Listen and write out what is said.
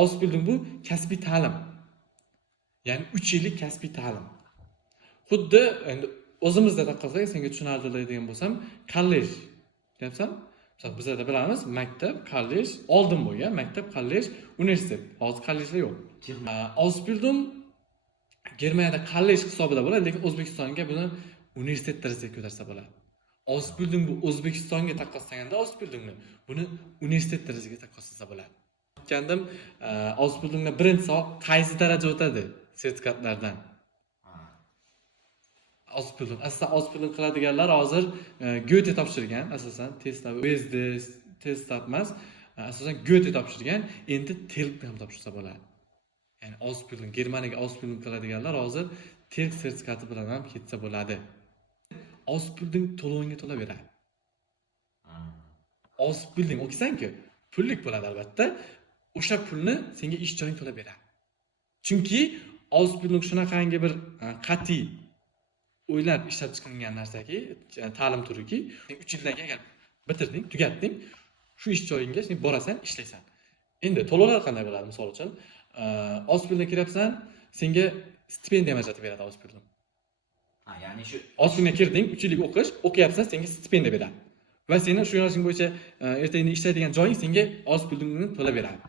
Ausbildung bu kasbiy ta'lim. Ya'ni 3 yillik kasbiy ta'lim. Xuddi endi o'zimizda taqolsak, senga tushunarli bo'lsam, kollej. Deyapsam? Misol bizda bilamiz, maktab, kollej, oldin bo'lgan maktab, kollej, universitet. Hozir kollejlar yo'q. Ausbildung Germaniyada kollej hisobida bo'ladi, lekin O'zbekistonga buni universitet darajasiga ko'tarsa bo'ladi. Ausbildung bu O'zbekistonga taqqoslaganda Ausbildungni buni universitet darajasiga taqqoslasa bo'ladi. Aytgandim, Ausbildungda birinchi soat qaysi daraja o'tadi sertifikatlardan? Ausbildung. Aslida Ausbildung qiladiganlar hozir Goethe topshirgan, asosan testlar, USD test emas, asosan Goethe topshirgan, endi TELK ham topshirsa bo'ladi. Ya'ni Ausbildung, Germaniyaga Ausbildung qiladiganlar hozir TELK sertifikati bilan ham ketsa bo'ladi. Ausbildung to'lovingga to'laveradi. Ausbildung o'qisanki, pullik bo'ladi albatta. O'sha pulni senga ish joying to'lab beradi. Chunki Ausbildung shunaqangi bir qat'iy o'ylab ishlab chiqilgan narsaki, ta'lim turiki, 3 yildan keyin agar bitirding, tugatding, shu ish joyingga sen borasan, ishlaysan. Endi to'lovlar qanday bo'ladi? Misol uchun, Ausbildungga kiryapsan, senga stipendiya ajratib beradi Ausbildung. Ya'ni shu Ausbildungga kirding, 3 yillik o'qiyapsan, senga stipendiya beradi. Va seni shu yo'nalishing bo'yicha ertaga ishlaydigan joying senga Ausbildungni to'lab beradi.